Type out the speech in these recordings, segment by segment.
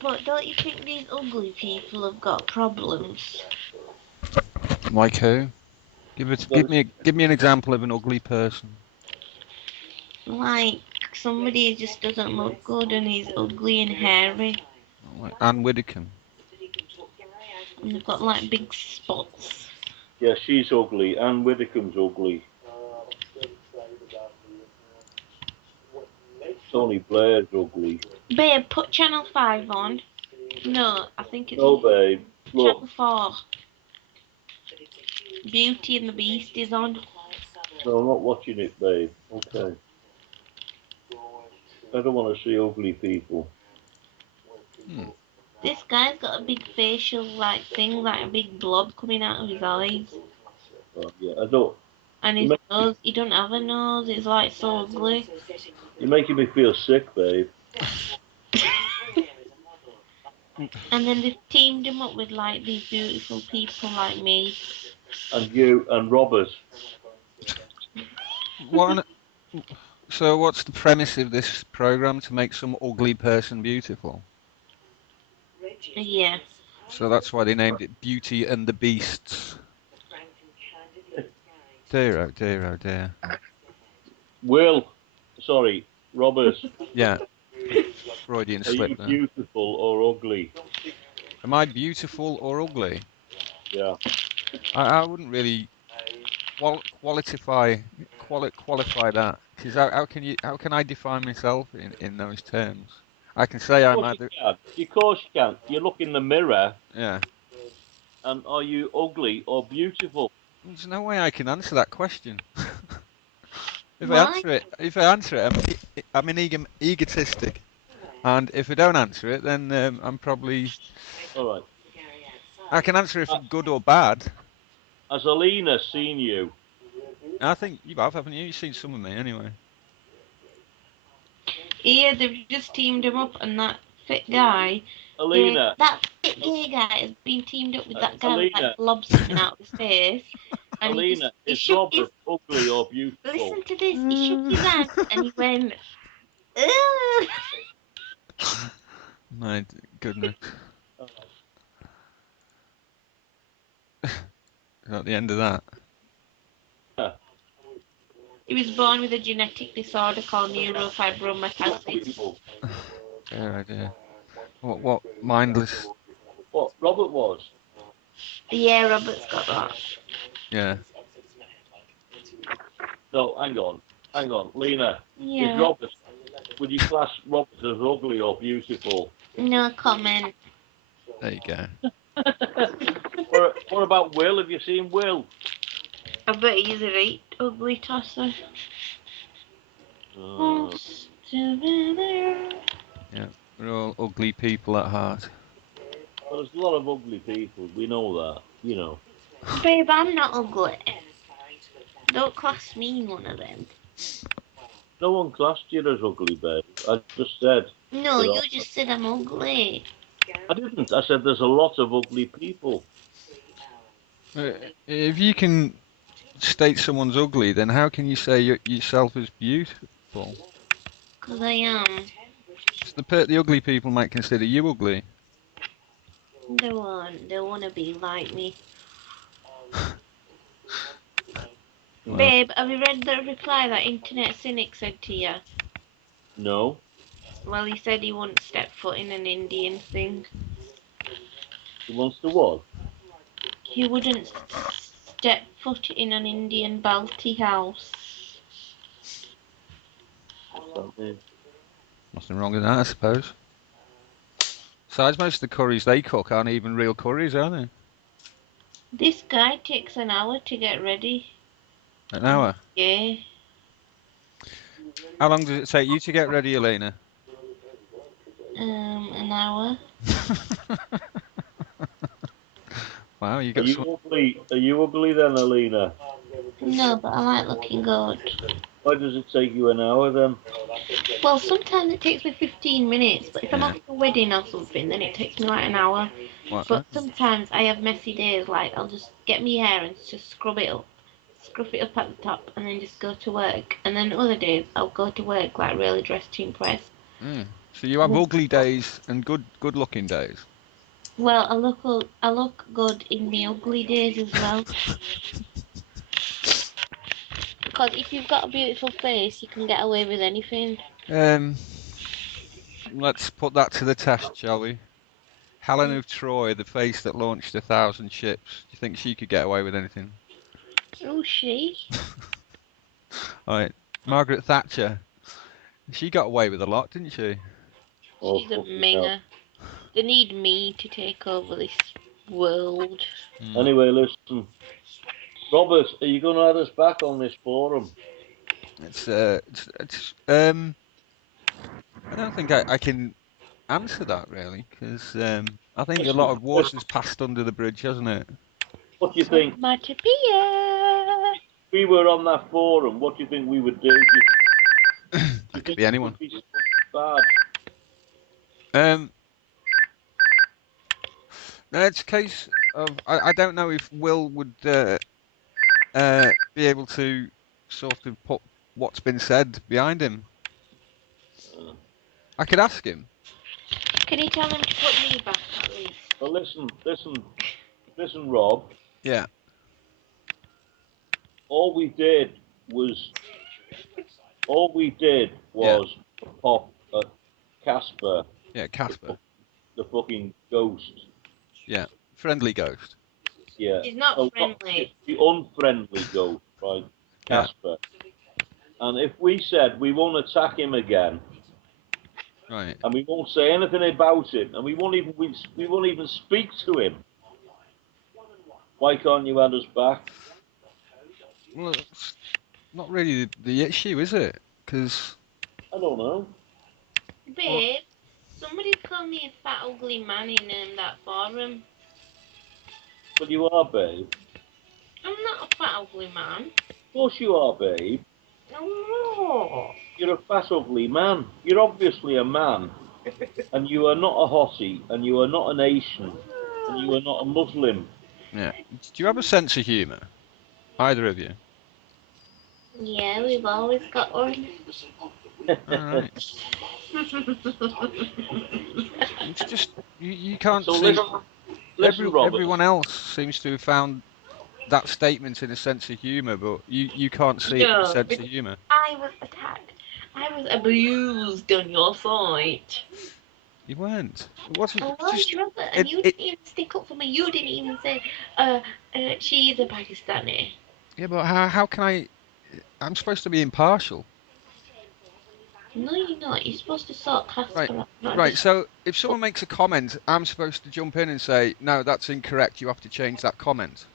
But don't you think these ugly people have got problems? Like who? Well, Give me an example of an ugly person. Like somebody just doesn't look good and he's ugly and hairy Like Anne Widdecombe. and they've got like big spots. yeah, she's ugly. Anne Widdecombe's ugly. Tony Blair's ugly. Babe, put Channel 5 on. No, I think it's No, babe. Look, Channel 4. Beauty and the Beast is on. no, I'm not watching it, babe. Okay. I don't want to see ugly people. Hmm. This guy's got a big facial like thing, like a big blob coming out of his eyes. Yeah, I don't. And You his make, nose, he don't have a nose, it's like so ugly. you're making me feel sick, babe. And then they've teamed him up with like these beautiful people like me. And you and Robert. What? So what's the premise of this program? To make some ugly person beautiful. Yeah. So that's why they named it Beauty and the Beasts. Dear, oh dear, oh dear. Sorry, Robert. Yeah, Freudian Are slip you there. beautiful or ugly? Am I beautiful or ugly? Yeah. I wouldn't really qualify that, because how can I define myself in those terms? I can say Of I'm course you either, can. Of course you can. You look in the mirror, yeah. and are you ugly or beautiful? There's no way I can answer that question. Why? If I answer it, I'm an egotistic, and if I don't answer it, then I'm probably. All right. I can answer if Uh, I'm good or bad. has Alina seen you? I think you have, haven't you? You've seen some of me anyway. Yeah, they've just teamed him up and that fit guy. Alina, That fit gay guy has been teamed up with that guy with like Alina, blobs coming out of his face. And Alina, he is shook his Robert ugly or beautiful? listen to this, he shook his hand and he went, ugh. My goodness. At the end of that. Yeah. He was born with a genetic disorder called neurofibromatosis. Dear idea. What mindless. What Robert was? Yeah, Robert's got that. Yeah. No, hang on, Lena. Is Yeah. Robert? Would you class Robert as ugly or beautiful? No comment. There you go. What about Will? Have you seen Will? I bet he's a right ugly tosser. Uh, Yeah. We're all ugly people at heart. there's a lot of ugly people. We know that. You know. Babe, I'm not ugly. Don't class me in one of them. No one classed you as ugly, babe. I just said No, there you are. just said I'm ugly. I didn't. I said there's a lot of ugly people. If you can state someone's ugly, then how can you say yourself is beautiful? Because I am. So the ugly people might consider you ugly. They wanna be like me. Well, Babe, have you read the reply that Internet Cynic said to you? No. Well, he said he wouldn't step foot in an Indian thing. He wants to what? He wouldn't step foot in an Indian Balti house. What's that mean? nothing wrong with that, I suppose. Besides, most of the curries they cook aren't even real curries, are they? This guy takes an hour to get ready. An hour. Yeah. How long does it take you to get ready, Elena? An hour. Wow, you Are got you some. ugly? Are you ugly then, Alina? No, but I like looking good. Why does it take you an hour then? Well, sometimes it takes me 15 minutes, but if I'm Yeah. having a wedding or something, then it takes me like an hour. What? But sometimes I have messy days, like I'll just get my hair and just scrub it up at the top, and then just go to work. And then other days I'll go to work like really dressed to impress. Mm. So you have ugly days and good-looking days. Well, I look good in the ugly days as well. Because if you've got a beautiful face, you can get away with anything. Um, let's put that to the test, shall we? Helen of Troy, the face that launched 1,000 ships. Do you think she could get away with anything? Oh, she? All right, Margaret Thatcher. She got away with a lot, didn't she? Oh, She's a fucking hell. minger. They need me to take over this world. Anyway, listen. Robert, are you going to add us back on this forum? It's I don't think I can answer that really, because I think a lot Listen, of water's passed under the bridge, hasn't it? what do you think? Matapia! We were on that forum. What do you think we would do? Do you That could think be it anyone. would be bad? Um, no, it's a case of I don't know if Will would be able to sort of put what's been said behind him. Uh, I could ask him. Can you tell them to put me back at least? Well, listen, Rob. Yeah, All we did was yeah, pop at Casper, yeah, the, Casper. the fucking ghost. Yeah, friendly ghost. Yeah. He's not Oh, not friendly. the unfriendly ghost, right? Yeah, Casper. And if we said we won't attack him again, right. and we won't say anything about it, and we won't even speak to him, why can't you add us back? Well, it's not really the issue, is it? Because I don't know. well, Babe, somebody called me a fat ugly man in that forum. But you are, babe. I'm not a fat ugly man. Of course you are, babe. No. You're a fat, ugly man. You're obviously a man, and you are not a hottie, and you are not an Asian, and you are not a Muslim. yeah. Do you have a sense of humour? Either of you? Yeah, we've always got one. All right. It's just you can't So see. listen, Robert. Everyone else seems to have found that statement in a sense of humour, but you can't see it in a No, sense of because humour. I was attacked. I was abused on your side. You weren't. It wasn't. I It's was, just Robert, and it. you It. didn't even stick up for me. You didn't even say, uh, she's a Pakistani. Yeah, but how can I? I'm supposed to be impartial, No, you're not. You're supposed to sort right? Casper out, not Right. just. So if someone makes a comment, I'm supposed to jump in and say, no, that's incorrect. You have to change that comment.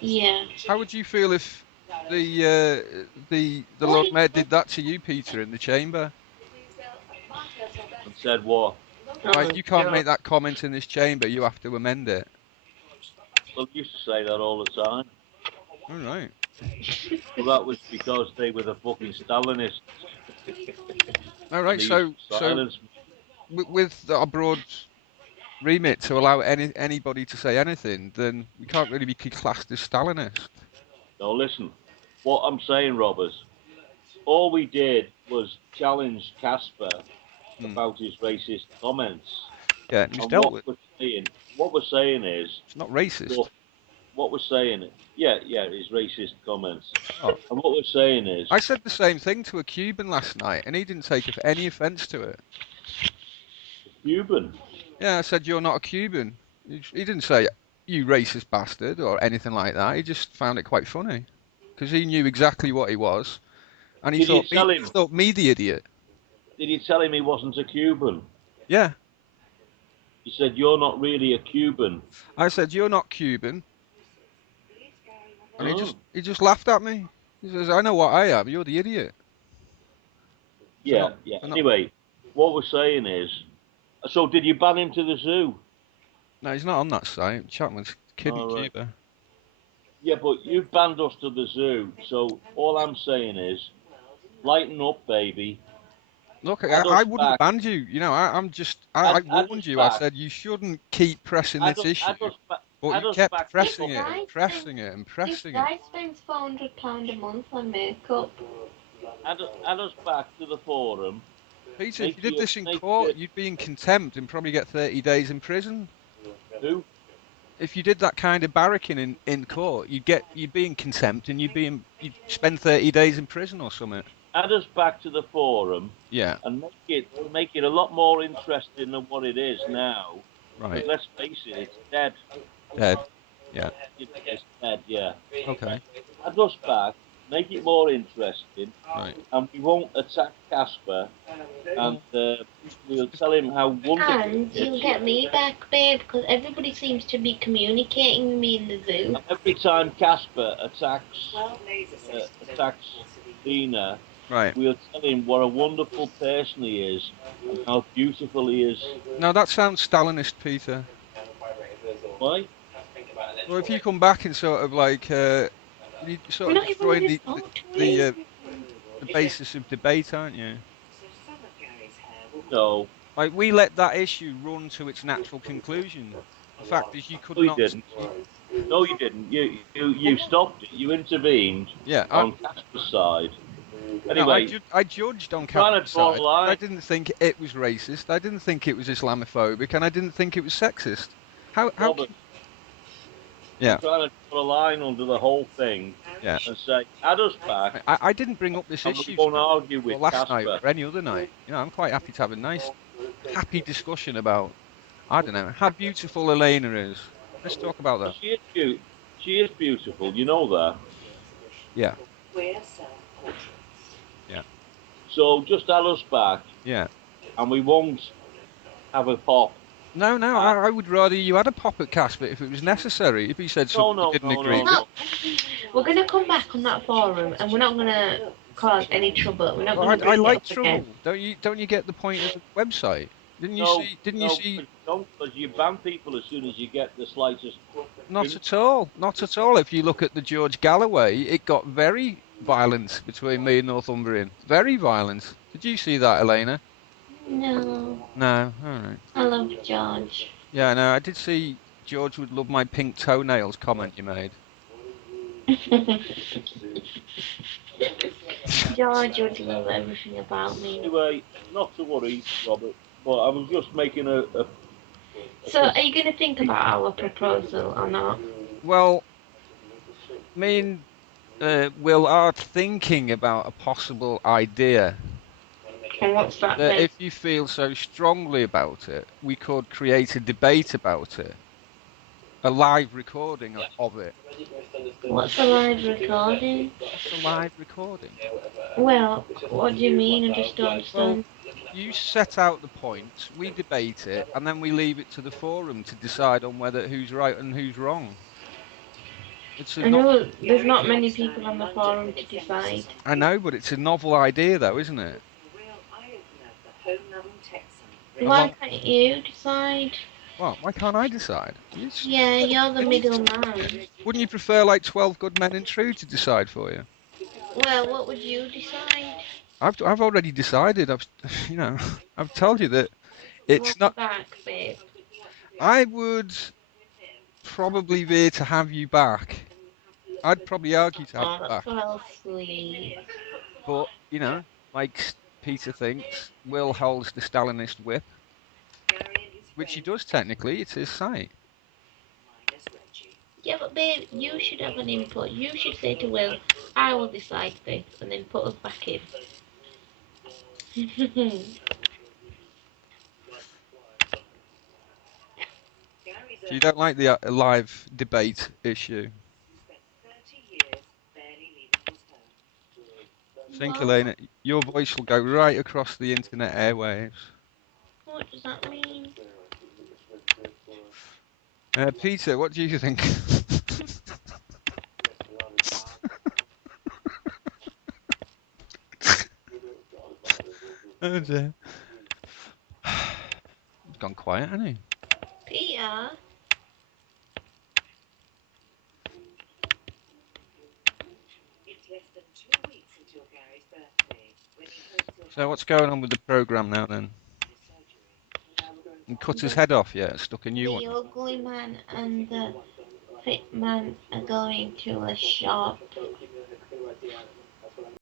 Yeah. How would you feel if the What Lord is Mayor that? did that to you, Peter, in the chamber? And said what? Right, Oh, you can't God. make that comment in this chamber. You have to amend it. Well, they used to say that all the time. All right. Well, that was because they were the fucking Stalinists, All and right. they used to So silence me. with our broad remit to allow anybody to say anything, then we can't really be classed as Stalinist. Now, listen. What I'm saying, Robert, all we did was challenge Casper Hmm. about his racist comments. Yeah, and it was And dealt with. what we're saying is, It's not racist. look, what we're saying, yeah, his racist comments. Oh, And what we're saying is, I said the same thing to a Cuban last night, and he didn't take any offence to it. Cuban. Yeah, I said you're not a Cuban. He didn't say you racist bastard or anything like that. He just found it quite funny because he knew exactly what he was, and Did you tell him? thought me the idiot. Did you tell him he wasn't a Cuban? Yeah, He said, "You're not really a Cuban." I said you're not Cuban, and Oh, he just laughed at me. He says I know what I am. You're the idiot for yeah, not yeah. for not. Anyway, what we're saying is, so did you ban him to the zoo? No, he's not on that site. Chapman's kid in All right. Cuba. Yeah, but you banned us to the zoo. So all I'm saying is, lighten up, baby. Look, Add I us wouldn't have back. banned you. You know, I Add warned us you. I back. said you shouldn't keep pressing this issue, but Add you us kept back to the This pressing it forum. and guy spends pressing it and this pressing it. guy spends £400 a month on makeup. Add us back to the forum, Peter, if Make you did you this in make court, you you'd be in contempt and probably get 30 days in prison. who? If you did that kind of barracking in court, you'd be in contempt and you'd spend 30 days in prison or something. Add us back to the forum Yeah, and make it a lot more interesting than what it is now. right. Because let's face it, it's dead. Dead. Yeah. It's dead, yeah. Okay. Add us back, make it more interesting, Right. and we won't attack Casper, and we'll tell him how wonderful And he you'll is. get me back, babe, because everybody seems to be communicating with me in the zoo. And every time Casper attacks Lena, Right. we'll tell him what a wonderful person he is and how beautiful he is. Now that sounds Stalinist, Peter. Why? Well, if you come back and sort of like you We're sort of not even going destroying to talk to the him. uh, the basis of debate, aren't you? No, Like we let that issue run to its natural conclusion. The fact is, you could no, you not. didn't. No, you didn't. You stopped it. You intervened Yeah. on Casper's side. No, Anyway, I judged on trying to Captain's draw a side. I line. didn't think it was racist. I didn't think it was Islamophobic, and I didn't think it was sexist. How Robert, can? I'm Yeah. trying to put a line under the whole thing Yeah. and say, add us back, I didn't bring up this and we issue won't tonight, argue or with last night, Casper. or any other night. I'm quite happy to have a nice, happy discussion about, I don't know, how beautiful Elena is. Let's talk about that. She is cute. She is beautiful. You know that. Yeah, yeah, So just add us back, yeah. and we won't have a pop. No, no, Uh, I would rather you had a pop at Casper if it was necessary. If he said no, something you no, didn't no, agree no, with. no. Look, we're going to come back on that forum and we're not going to cause any trouble. We're not Well, going to I bring it like up again. trouble. Don't you get the point of the website? No, Didn't you no, see? because you ban people as soon as you get the slightest Not hint. at all. Not at all. If you look at the George Galloway, it got very violent between me and Northumbrian. Very violent. Did you see that, Elena? No, No. All right. I love George. Yeah, no, I did see George would love my pink toenails comment you made. George would love everything about me. Anyway, not to worry, Robert. But I was just making a So, are you going to think about our proposal or not? Well, me and Will are thinking about a possible idea And what's that that then? if you feel so strongly about it, we could create a debate about it, a live recording of it. What's a live recording? What's a live recording? Well, what do you mean? I just don't Well, understand. you set out the points, we debate it, and then we leave it to the forum to decide on whether who's right and who's wrong. It's a I no know there's not many people on the forum to decide. I know, but it's a novel idea, though, isn't it? A Why long. can't you decide? Well, why can't I decide? Yeah, you're the middleman. Wouldn't you prefer like 12 good men and true to decide for you? Well, what would you decide? I've already decided. You know, I've told you that You it's want me not. back, babe? I would probably veer to have you back. I'd probably argue to have Oh, you that's back. well sweet. But, like Peter thinks, Will holds the Stalinist whip, which he does technically. It's his site. Yeah, but babe, you should have an input. You should say to Will, I will decide this, and then put us back in. So you don't like the live debate issue? Think, What? Elena, your voice will go right across the internet airwaves. What does that mean? Peter, what do you think? Oh dear. He's gone quiet, hasn't he? Peter? So what's going on with the program now then? And cut his head off, yeah, stuck a new one. The ugly man and the fit man are going to a shop.